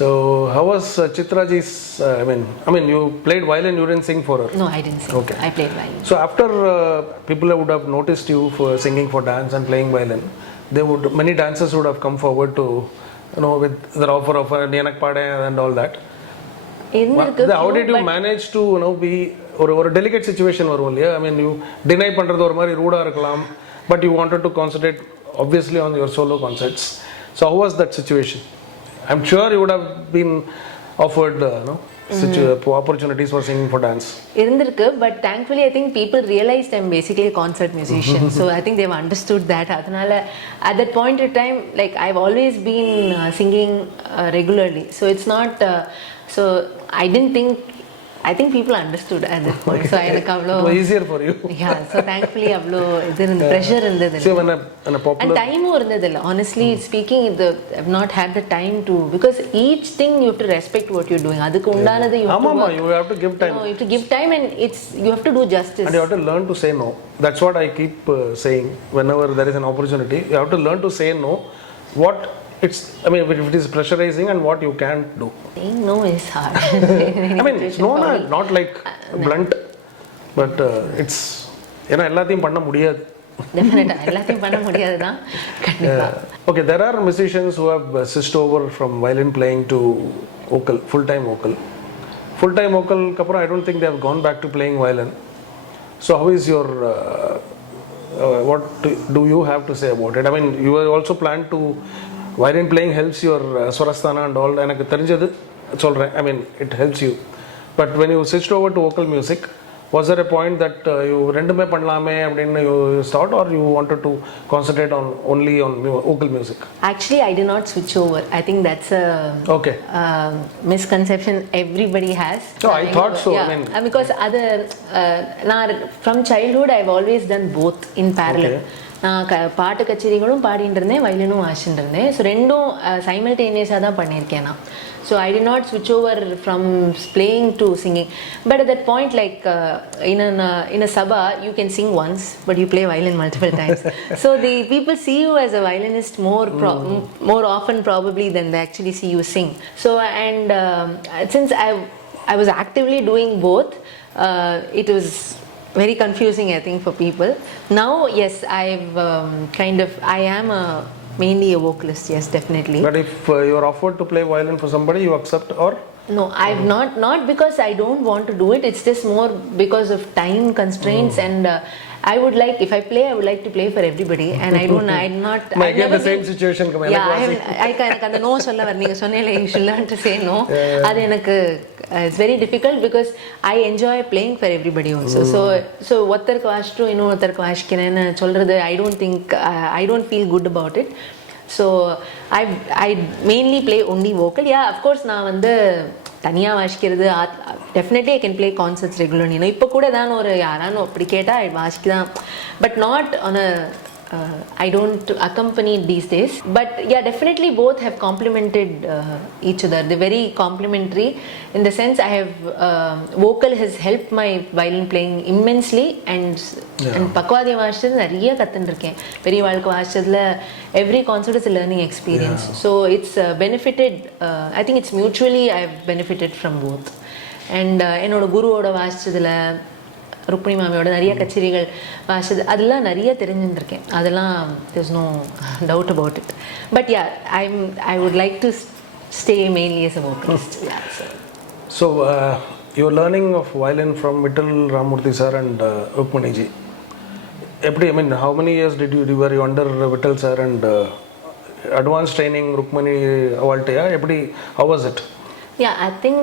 So how was Chitraji's, I mean you played violin, you didn't sing for her? No, I didn't sing. Okay. I played violin. So after people would have noticed you for singing for dance and playing violin, many dancers would have come forward to, with the offer of a Niyanak Pade and all that. How did you manage to be ஒரு delicate situation வரும் இல்லையா? I mean you deny பண்றது ஒரு மாதிரி ரூடா இருக்கலாம், but you wanted to concentrate obviously on your solo concerts. So how was that situation? I'm sure you would have been offered opportunities for singing for dance. இருந்திருக்கு, but thankfully I think people realized I'm basically a concert musician. So I think they've understood that. அதனால at that point in time, like I've always been singing regularly. So it's not so I think people understood at that point. So எனக்கு அவ்வளோ it was easier for you. Yeah, so thankfully அவ்வளோ pressure இருந்தது. So when a popular and time இருந்தது இல்ல. Honestly speaking, I've not had the time to, because each thing you have to respect what you're doing. அதுக்கு உண்டானது you have to work. You have to give time. You have to give time, and you have to do justice. And you have to learn to say no. That's what I keep saying. Whenever there is an opportunity, you have to learn to say no. If it is pressurizing and what you can't do. Saying no is hard. I mean, no, not like blunt, but it's எல்லாத்தையும் பண்ண முடியாது. Definitely, எல்லாத்தையும் பண்ண முடியாது தான் கண்டிப்பா. Okay, there are musicians who have switched over from violin playing to vocal, full-time vocal. Full-time vocal kapra, I don't think they have gone back to playing violin. So how is your what do you have to say about it? I mean, you also plan to violin playing helps your swarasthana and all. எனக்கு தெரிஞ்சது சொல்றேன். I mean, it helps you. But when you switched over to vocal music, was there a point that you ரெண்டுமே பண்ணலாமே அப்படின்னு you thought, or you wanted to concentrate only on vocal music? Actually, I did not switch over. I think that's a misconception everybody has. So I thought so. Yeah, I mean, because from childhood I've always done both in parallel. நான் பாட்டு கச்சேரிகளும் பாடிட்டு இருந்தேன், வயலினும் வாசிச்சுட்டு இருந்தேன். So ரெண்டும் சைமல்டேனியஸாக தான் பண்ணியிருக்கேன் நான். ஸோ ஐ டி நாட் ஸ்விட்ச் over from playing to singing. But at that point, like in a sabha you can sing once but you play violin multiple times. So the people see you as a violinist more often probably than they actually see you sing. So and since I was actively doing both, it was very confusing, I think, for people. Now, yes, I am mainly a vocalist, yes, definitely. But if you are offered to play violin for somebody, you accept, or? No, I've not because I don't want to do it. It's just more because of time constraints, and I would like, if I play, I would like to play for everybody, and I'm not. Might get the same situation. I can no solla var neenga sonnela you should learn to say no. Adu enakku it's very difficult because I enjoy playing for everybody also. So otharku vaashittu innotharku vaashikirena solradhu, I don't feel good about it. So I mainly play only vocal. Yeah, of course நான் வந்து தனியாக வாசிக்கிறது definitely I can play concerts regularly. இப்போ கூட தான் யாரானு அப்படி கேட்டால் வாசிக்கலாம், but not on a I don't accompany these days. But yeah, definitely both have complemented each other. They're very complementary in the sense I have vocal has helped my violin playing immensely, and பக்கவாதிய வாசிச்சது நிறைய கற்றுருக்கேன். பெரிய வாழ்க்கை வாசிச்சதுல every concert is a learning experience. So it's benefited, I think it's mutually I have benefited from both. And என்னோட குருவோட வாசிச்சதுல ருக்மிணி மாமியோட நிறைய கச்சேரிகள் வாசிச்சது அதெல்லாம் நிறைய தெரிஞ்சுருக்கேன். அதெல்லாம் there's no doubt about it. But yeah, I would like to stay mainly as a vocalist. Yeah, so you're learning of violin from Ramamoorthy sir and Rukmini ji. I mean, how many years were you under Vittal sir and advanced training Rukmini avaltaya? How was it? Yeah, I think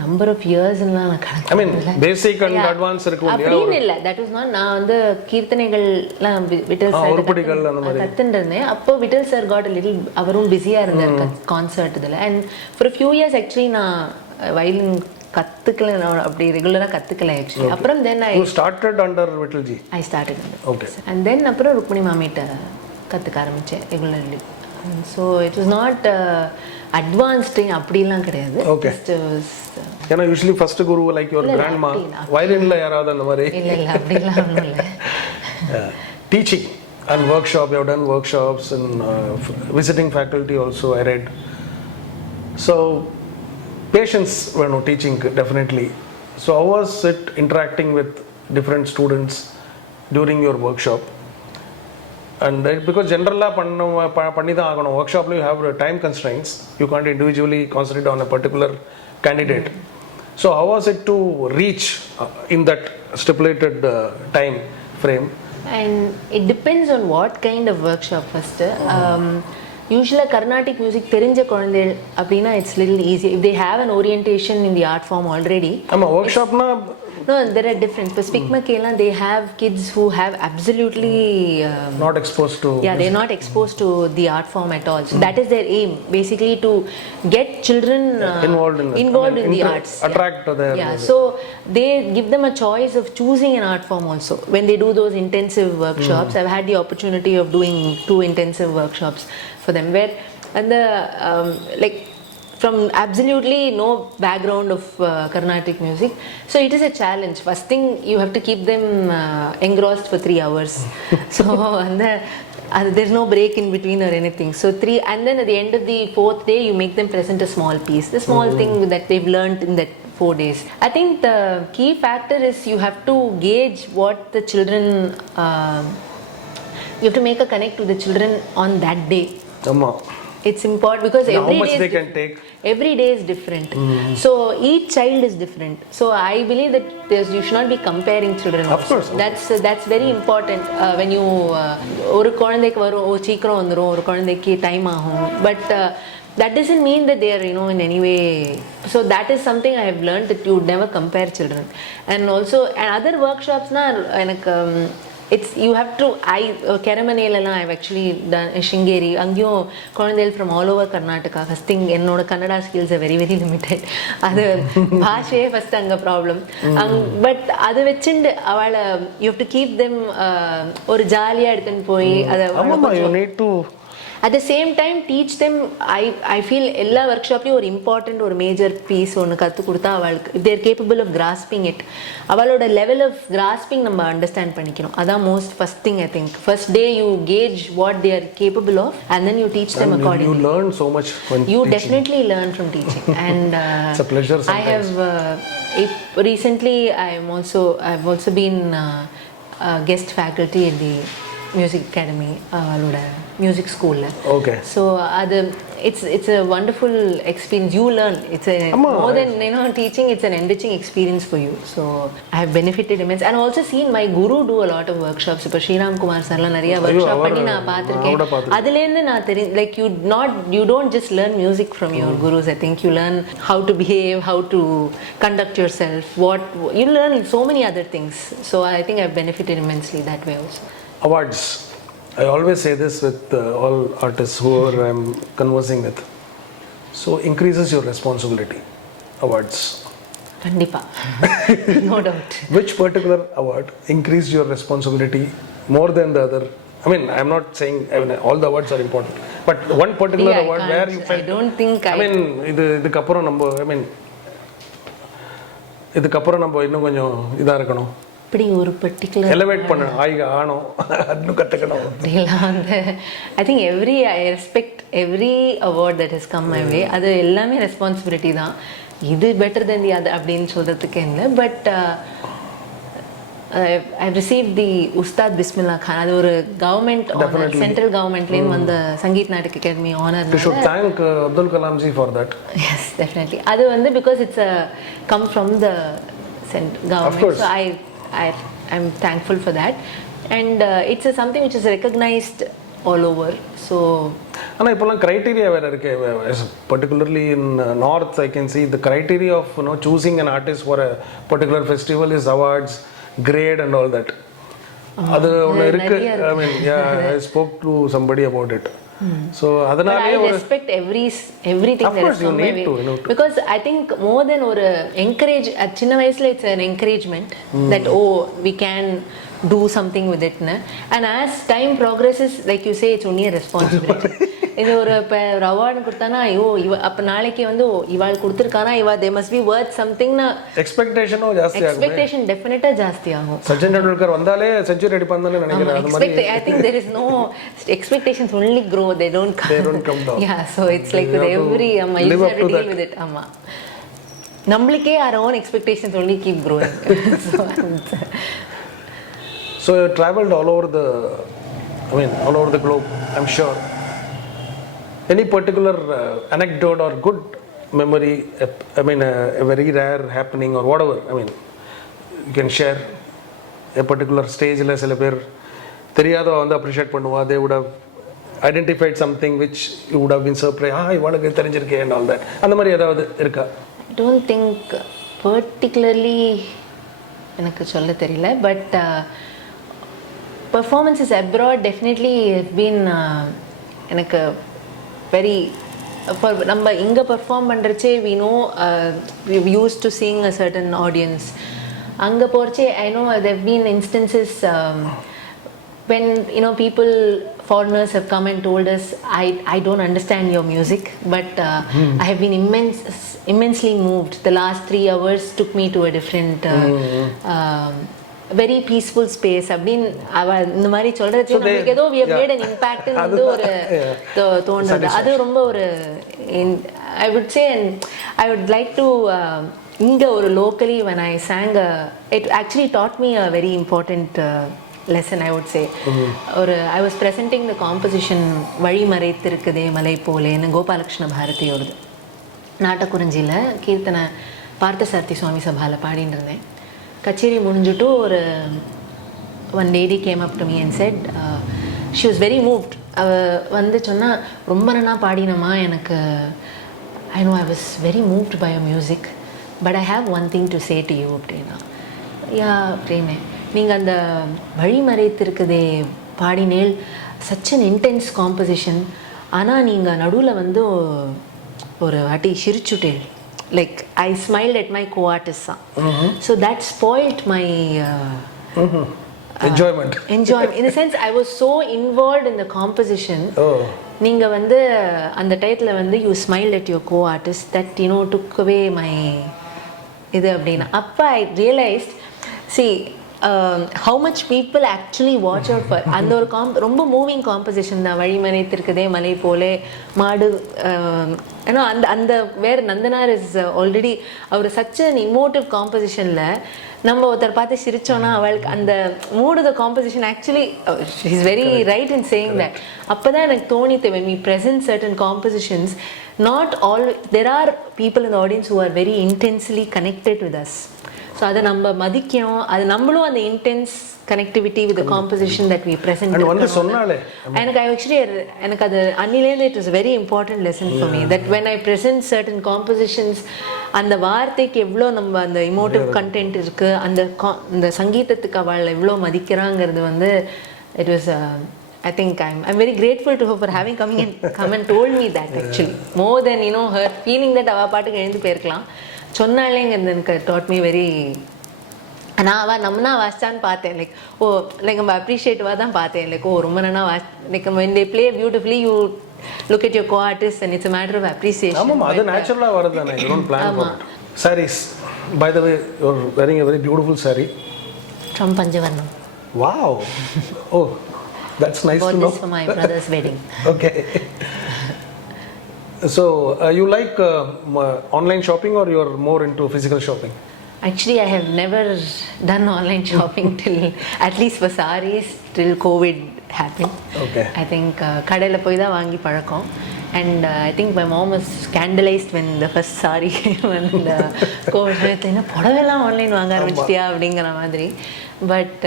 number of years illa na I mean, basic and advanced irukku appadin illa. That was not na vandu keerthanegal la Vittal sir urupadigal andha mari kathundrene. Appo Vittal sir got a little avarum busy ah irundar concert idla, and for a few years actually na violin கத்துக்கல, நான் அப்படி ரெகுலரா கத்துக்கல actually. அப்புறம் then you started under Vittal ji? I started under. Okay. And then அப்புறம் ருக்மிணி மாமிட்ட கத்துக்க ஆரம்பிச்சேன் regularly. So it was not advanced thing அப்படிலாம் கிடையாது. Okay. ஏன்னா usually first guru like your grandma violinல யாராவது அந்த மாதிரி இல்ல அப்படிலாம் ஒண்ணும் இல்ல. Teaching and workshop, you have done workshops and visiting faculty also, I read. So patience when teaching definitely. So how was it interacting with different students during your workshop? And because generally பண்ணி தான் ஆகணும் workshop you have time constraints, you can't individually concentrate on a particular candidate. So how was it to reach in that stipulated time frame? And it depends on what kind of workshop first. Usually Carnatic music தெரிஞ்ச குழந்தைகள் அப்படினா it's little easy if they have an orientation in the art form already. ஆமா workshop na no, there are different. For Spikma Kela, they have kids who have absolutely not exposed to they're not exposed to the art form at all. So that is their aim, basically to get children involved in the arts, attract to their so they give them a choice of choosing an art form also. When they do those intensive workshops, I've had the opportunity of doing 2 intensive workshops for them where and the like from absolutely no background of Carnatic music. So it is a challenge. First thing, you have to keep them engrossed for 3 hours. So and there's no break in between or anything. So 3, and then at the end of the 4th day, you make them present a small piece, the small thing that they've learned in that 4 days. I think the key factor is you have to gauge what the children, you have to make a connect with the children on that day. It's important because every day is different. So each child is different. So I believe that you should not be comparing children. Of course. That's very important when you ஒரு குழந்தைக்கு வரும் சீக்கிரம் வந்துரும் ஒரு குழந்தைக்கு time ஆகும் but that doesn't mean that they are in any way. So that is something I have learned, that you would never compare children. And also and other workshops na எனக்கு it's you have to Keramanela I've actually done Shingeri angyo குழந்தைகள் from all over Karnataka. First thing என்னோட Kannada skills are very very limited. அது பாஷையே first அங்க problem. But அது வெச்சிண்டு அவள you have to keep them ஒரு ஜாலியா எடுத்துன்னு போய் அத you need to at the same time teach them. I feel எல்லா workshopலயும் ஒரு important ஒரு major piece ஒன்னு கத்து கொடுத்தா அவளுக்கு if they are capable of grasping it, அவளோட level of grasping நம்ம understand பண்ணிக்கணும். அதான் most first thing I think. First day you gauge what they are capable of and then you teach them accordingly. You learn so much when you teaching. Definitely learn from teaching and it's a pleasure sometimes. I have recently I've also been guest faculty at the music academy music school. Okay. So it's a wonderful experience. You learn. It's a more than teaching. It's an enriching experience for you. So I have benefited immense and also seen my guru do a lot of workshops. Ipo Sriram Kumar sir la nariya workshop panni na paathiruken. Adilende na like you don't just learn music from your gurus. I think you learn how to behave, how to conduct yourself, what you learn so many other things. So I think I've benefited immensely that way also. Awards. I always say this with all artists who I'm conversing with. So increases your responsibility. Awards. Kandipa. No doubt. Which particular award increased your responsibility more than the other? I mean, I'm not saying all the awards are important, but one particular award where you felt. I don't think. I mean, இதுக்கப்புறம் நம்ம இதுக்கப்புறம் நம்ம இன்னும் கொஞ்சம் இதா இருக்கணும். அப்படி ஒரு பர்టిక్యులர் எலிவேட் பண்ண ஆனோ இன்னும் கத்துக்கணும் I think I respect every award that has come my way. அது எல்லாமே ரெஸ்பான்சிபிலிட்டி தான். இது பெட்டர் தென் தி அதர் அப்படின்னு சொல்றதுக்கு இல்லை. But I've received the Ustad Bismillah Khan. அது ஒரு கவர்மெண்ட் சென்ட்ரல் கவர்மெண்ட்லேருந்து வந்த Sangeet Natak Akademi honour. We should thank Abdul Kalam ji for that. Yes, definitely. அது வந்து because it's come from the government. So I'm thankful for that. And it's something which is recognized all over. So ஆனா இப்போலாம் criteria வேற இருக்கு. Particularly in north I can see the criteria of choosing an artist for a particular festival is awards, grade and all that. அது ஒன்னு இருக்கு. I mean I spoke to somebody about it. So அதனால I respect everything that is come my way because I think more than or encourage at சின்ன வயசுல it's an encouragement that we can do something with it and as time progresses like you say it's only a responsibility. இது ஒரு இப்போ ஒரு award கொடுத்தானா ஐயோ இவ அப்போ நாளைக்கு வந்து இவாள் கொடுத்துருக்கானா இவா தே மஸ்ட் பி வர்த் சம்திங்னா எக்ஸ்பெக்டேஷனும் ஜாஸ்தி ஆகும். எக்ஸ்பெக்டேஷன் டெஃபினட்டாக ஜாஸ்தி ஆகும். சச்சின் டெண்டுல்கர் வந்தாலே செஞ்சுரி அடிப்பான்னு நினைக்கிறேன். அந்த மாதிரி I think there is no expectations only grow they don't come down. Yeah so it's like every அம்மா you have to deal with it. ஆமா நம்மளுக்கே our own expectations only keep growing. So you traveled all over the globe, I'm sure. Any particular anecdote or good memory, a very rare happening or whatever, you can share a particular stage la sila per theriyadha வந்து appreciate பண்ணுவா, they would have identified something which you would have been surprised, இவளுக்கு தெரிஞ்சிருக்கே and all that. அந்த மாதிரி ஏதாவது இருக்கா? I don't think particularly எனக்கு சொல்ல தெரியல, but performances abroad definitely have been எனக்கு very for நம்ம இங்கே perform பண்ணுறச்சே we know we've used to seeing a certain audience. அங்கே போகிறச்சே I know there have been instances when people, foreigners have come and told us I don't understand your music, but I have been immensely moved. The last 3 hours took me to a different very peaceful space. அப்படின் அவ இந்த மாதிரி சொல்றது நமக்கு ஏதோ we have made an impact வந்து ஒரு தோன்றது. அது ரொம்ப ஒரு I would say, and I would like to இங்க ஒரு locally when I sang it actually taught me a very important lesson, I would say. I was presenting the composition வழி மறைத்திருக்குதே மலை போலேன்னு கோபாலகிருஷ்ண பாரதியோடது. நாட்டக்குறிஞ்சியில் கீர்த்தனை பார்த்தசாரதி சுவாமி சபாவில் பாடின்னு இருந்தேன். கச்சேரி முடிஞ்சுட்டு ஒரு one lady came up to me and said she was very moved. வந்து சொன்னால் ரொம்ப நல்லா பாடினமா, எனக்கு I know I was very moved by your music, but I have one thing to say to you அப்படின்னா. யா அப்படின்னே, நீங்கள் அந்த வழிமறைத்திருக்குதே பாடினேல் such an intense composition, ஆனால் நீங்கள் நடுவில் வந்து ஒரு வாட்டி சிரிச்சுட்டேன். Like I smiled at my co-artist, so that spoilt my enjoyment. In the sense I was so involved in the composition. நீங்க வந்து அந்த டைட்டில் வந்து you smiled at your co-artist, that took away my இது அப்படின்னா. அப்போ I realized, see how much people actually watch out for அந்த ஒரு ரொம்ப மூவிங் காம்போசிஷன் தான். வழிமறைத்திருக்குதே மலை போலே மாடு ஏன்னா அந்த வேறு Nandanar is already our such an emotive காம்போசிஷனில் நம்ம ஒருத்தர் பார்த்து சிரிச்சோன்னா அவளுக்கு அந்த mood the composition actually is very right in saying that. அப்போ தான் எனக்கு தோணித்து when we present certain compositions, not all, there are people in the audience who are very intensely connected with us. So அதை நம்ம மதிக்கணும், அது நம்மளும் அந்த intense connectivity with composition that we present. எனக்கு அது அன்னிலேருந்து it is very important lesson for me that when I present certain compositions, அந்த வார்த்தைக்கு எவ்வளோ நம்ம அந்த இமோட்டிவ் கண்டென்ட் இருக்குது, அந்த சங்கீதத்துக்கு அவள் எவ்வளோ மதிக்கிறாங்கிறது வந்து it was I think I'm very grateful to her for having come and told me that actually, more than her feeling that அவ பாட்டுக்கு எழுந்து போயிருக்கலாம் சொன்னாலேங்கிறது எனக்கு taught me very. நான் நம்மனா வாசிச்சான்னு பார்த்தேன், லைக் நம்ம அப்ரிஷியேட்டிவாக தான் பார்த்தேன். லைக் ரொம்ப நல்லா like when they play beautifully you look at your co-artist and it's a matter of appreciation. ஆமாம், அது நேச்சுரலாக வருதுதானே, you don't plan for it. Sarees, by the way, you're wearing a very beautiful saree from Panjavarnam. Wow. Oh, that's nice to know. Bought this for my brother's wedding. Okay. So you like online shopping or you're more into physical shopping? Actually, I have never done online shopping till at least for sarees till COVID happened. Okay. I think கடையில் போய் தான் வாங்கி பழக்கம். And I think my mom was scandalized when the first saree came and COVID என்ன புடவைலாம் online வாங்க ஆரம்பிச்சிட்டியா அப்படிங்கிற மாதிரி. But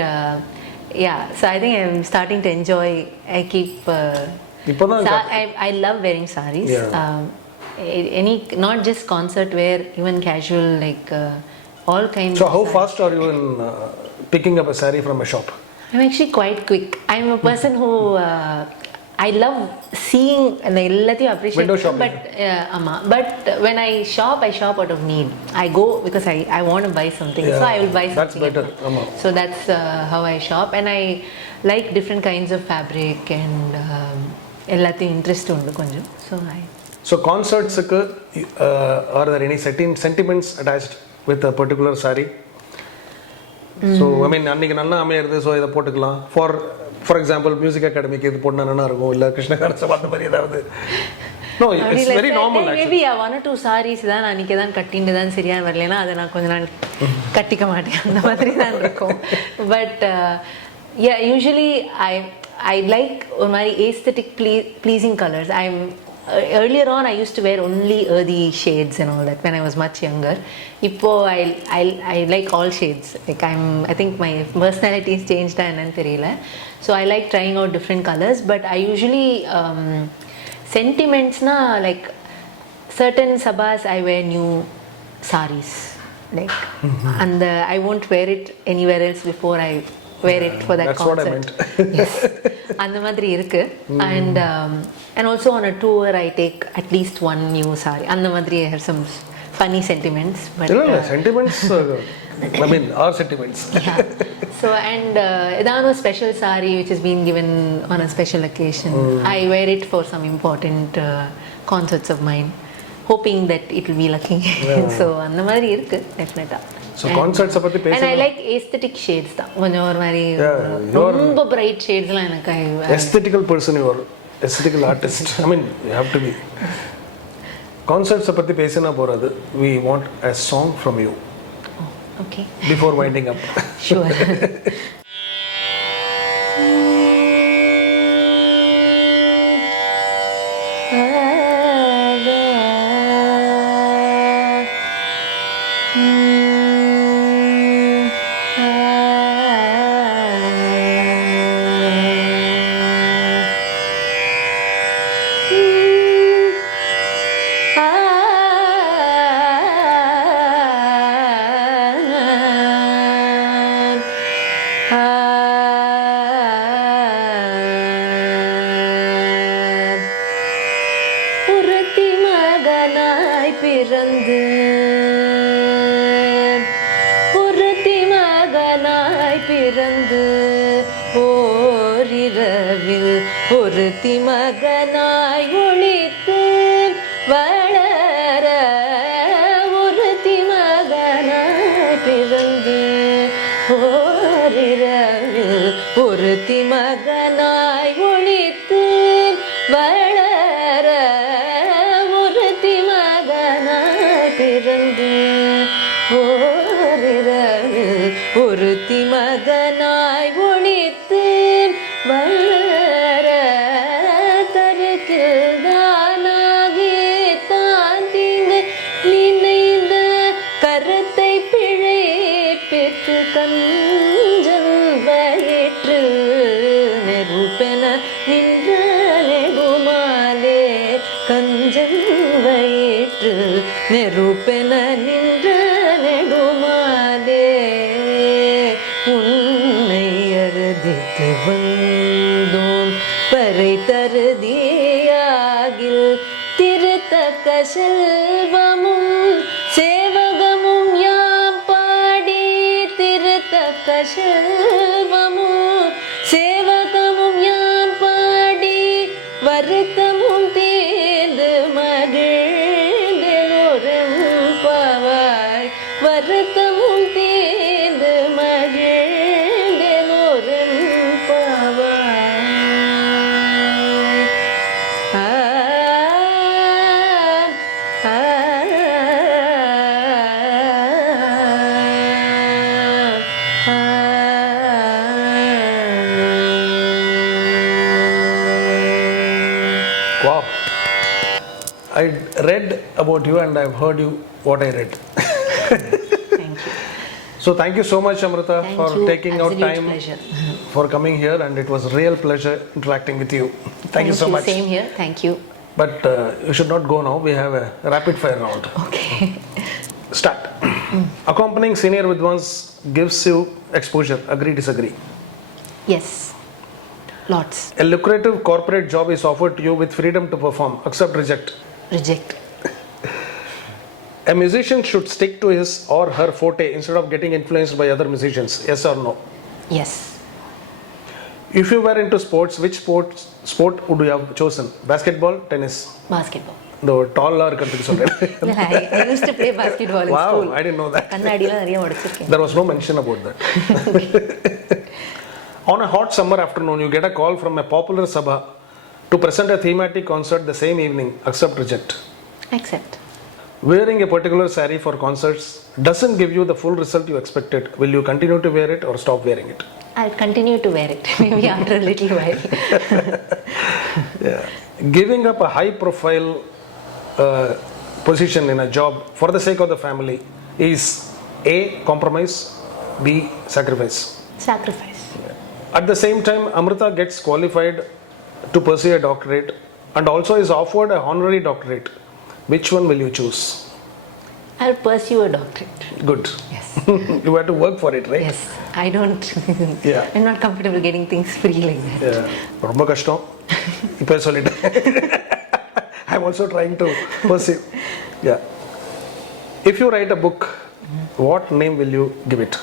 yeah, so I think I'm starting to enjoy. I keep I love wearing sarees. Yeah. Any, not just concert wear, even casual, like all kinds. So how fast are you in picking up a saree from a shop? I'm actually quite quick. I'm a person who I love seeing and எல்லாத்தையும் appreciate. Window shopping. But when I shop out of need. I go because I want to buy something, so I will buy something. That's better. So that's how I shop, and I like different kinds of fabric and எல்லாத்தையும் interest உண்டு கொஞ்சம். So concerts, are there any sentiments attached with a particular saree? So I mean அன்னைக்கு நல்லா அமையிறது, so இதை போட்டுக்கலாம். For example music அகாடமிக்கு இது போட்டால் நல்லா இருக்கும், இல்லை கிருஷ்ணகார சபா அந்த மாதிரி ஏதாவது. No, it's very normal actually. Maybe 1 or 2 sarees தான் அன்னைக்கு தான் கட்டிட்டு தான் சரியா வரலனா அதை நான் கொஞ்ச நாள் கட்டிக்க மாட்டேன், அந்த மாதிரி தான் இருக்கும். But yeah, usually I like ஒரு மாதிரி aesthetic pleasing colors. Earlier on I used to wear only earthy shades and all that when I was much younger. Ipo I like all shades. Like I think my personality has changed and theriyala. So I like trying out different colors, but I usually sentiments na, like certain sabhas I wear new sarees, like and I won't wear it anywhere else before I wear it for that that's concert. That's what I meant. Yes, அந்த மாதிரி இருக்கு. And also on a tour I take at least one new saree. அந்த மாதிரி I have some funny sentiments, but sentiments I mean our sentiments. Yeah. So and edano special saree which has been given on a special occasion, I wear it for some important concerts of mine, hoping that it will be lucky. So அந்த மாதிரி இருக்கு definitely. So concerts பத்தி பேசலாம். And I like aesthetic shades தான், கொஞ்சம் ஒரு மாதிரி ரொம்ப bright shadesலாம் எனக்கு. Aesthetical person, you are aesthetical artist. I mean you have to be. Concerts பத்தி பேசினா போறது. We want a song from you. Okay. Before winding up. Sure. ஒருத்தி மகனாய் ஒளித்து வளர, ஒருத்தி மகனாய் பிறந்து ஓரிரவில், ஒருத்தி மகனாய் ஒளித்து வளர, ஒருத்தி மகனாய் பிறந்து ஓரிரவில், ஒருத்தி மகனாய் ஒளித்து வளர, தருக்கில் தானாகி தான் தீங்கு நினைந்த கருத்தை பிழை பெற்று கஞ்சல் வயிற்று நெருப்பென நின்ற நெடுமாலே, கஞ்சல் வயிற்று நெருப்பென நின்ற நெடுமாலே, உன்னை அறுதித்து வந்தோம் பறை தருதியாகில், திருத்தக்க செல்வமும் சேவகமும் யாம் பாடி, திருத்தக்க செல்வமும் சேவகமும் யாம் பாடி, வருத்தமும் தீர்ந்து மகிழ்ந்தெனோரும் பாவாய், வருத்தமும் தீர்ந்து மகிழ்ந்தெனோரும் பாவாய். Wow. I read about you and I've heard you what I read. Thank you. So thank you so much, Amritha, Thank for you. taking out Absolute time pleasure. for coming here, and it was a real pleasure interacting with you. Thank you so much. Same here. Thank you. But you should not go now. We have a rapid fire round. Okay. Start. Accompanying senior Vidwans gives you exposure. Agree, disagree? Yes. Lots. A lucrative corporate job is offered to you with freedom to perform. Accept, reject? Reject. A musician should stick to his or her forte instead of getting influenced by other musicians. Yes or no? Yes. If you were into sports, which sport would you have chosen? Basketball, tennis? Basketball. The tall or இருக்கிறதுக்கு சொல்றேன். I used to play basketball in Wow, school. I didn't know that. கண்ணாடிலாம் நிறைய உடைச்சிருக்கேன். There was no mention about that. On a hot summer afternoon, you get a call from a popular sabha to present a thematic concert the same evening. Accept, reject. Accept. Wearing a particular saree for concerts doesn't give you the full result you expected. Will you continue to wear it or stop wearing it? I'll continue to wear it, maybe after a little while. Yeah. Giving up a high profile position in a job for the sake of the family is A, compromise, B, sacrifice. Sacrifice. At the same time, Amritha gets qualified to pursue a doctorate and also is offered a honorary doctorate. Which one will you choose? I'll pursue a doctorate. Good. Yes. You have to work for it, right? Yes. I don't. Yeah. I'm not comfortable getting things free like that. Yeah. ரொம்ப கஷ்டம். இப்போ சொல்லிட்டேன். I'm also trying to pursue. Yeah. If you write a book, what name will you give it?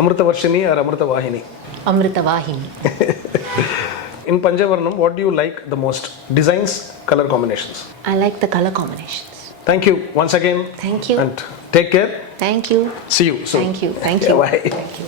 Amritha Varshini or Amritha Vahini? Amritha Vahini. In Panjavarnam, what do you like the most? Designs, color combinations? I like the color combinations. Thank you once again. Thank you. And take care. Thank you. See you soon. Thank you. Thank Yeah, you. bye. Thank you.